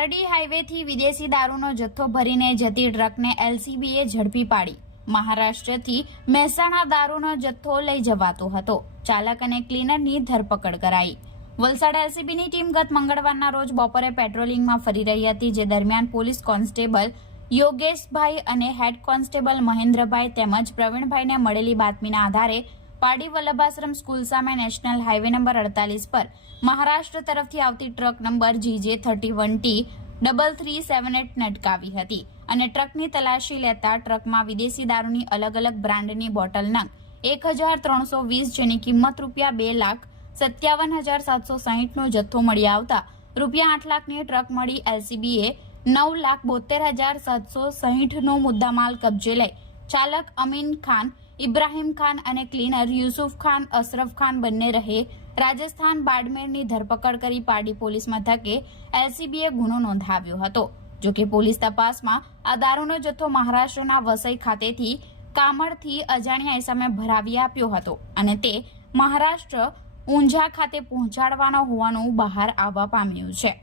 પારડી હાઈવેથી વિદેશી દારૂનો જથ્થો ભરીને જતી ટ્રકને એલસીબીએ ઝડપી પાડી. મહારાષ્ટ્રથી મહેસાણા દારૂનો જથ્થો લઈ જવાતો હતો. ચાલક અને ક્લીનરની ધરપકડ કરાઈ. વલસાડ એલસીબીની ટીમ ગત મંગળવારના રોજ બપોરે પેટ્રોલિંગમાં ફરી રહી હતી, જે દરમિયાન પોલીસ કોન્સ્ટેબલ યોગેશભાઈ અને હેડ કોન્સ્ટેબલ મહેન્દ્રભાઈ તેમજ પ્રવીણભાઈને મળેલી બાતમીના આધારે પાડી વલ્લભાશ્રમ સ્કૂલ સામે નેશનલ હાઈવે નંબર અડતાલીસ પર મહારાષ્ટ્ર તરફથી આવતી truck number GJ thirty one T double three seven eight નટકાવી હતી અને ટ્રકની તલાશી લેતા ટ્રકમાં વિદેશી દારૂની અલગ અલગ બ્રાન્ડની બોટલ એક હજાર ત્રણસો વીસ જેની કિંમત રૂપિયા બે લાખ સત્યાવન હજાર સાતસો સાહીઠનો જથ્થો મળી આવતા રૂપિયા આઠ લાખની ટ્રક મળી એલસીબીએ નવ લાખ બોતેર હજાર સાતસો સાહીઠનો મુદ્દામાલ કબજે લઈ ચાલક અમીન ખાન ઇબ્રાહિમ ખાન અને ક્લીનર યુસુફ ખાન, અશરફ ખાન બંને રહે. રાજસ્થાન બાડમેરની ધરપકડ કરી પાડી પોલીસ મથકે એલસીબીએ ગુનો નોંધાવ્યો હતો. જોકે પોલીસ તપાસમાં આ દારૂનો જથ્થો મહારાષ્ટ્રના વસઈ ખાતેથી કામળથી અજાણ્યા ઇસમે ભરાવી આપ્યો હતો અને તે મહારાષ્ટ્ર ઊંઝા ખાતે પહોંચાડવાનો હોવાનું બહાર આવવા પામ્યું છે.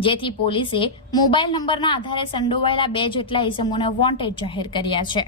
જેથી પોલીસે મોબાઈલ નંબરના આધારે સંડોવાયેલા બે જેટલા ઇસમોને વોન્ટેડ જાહેર કર્યા છે.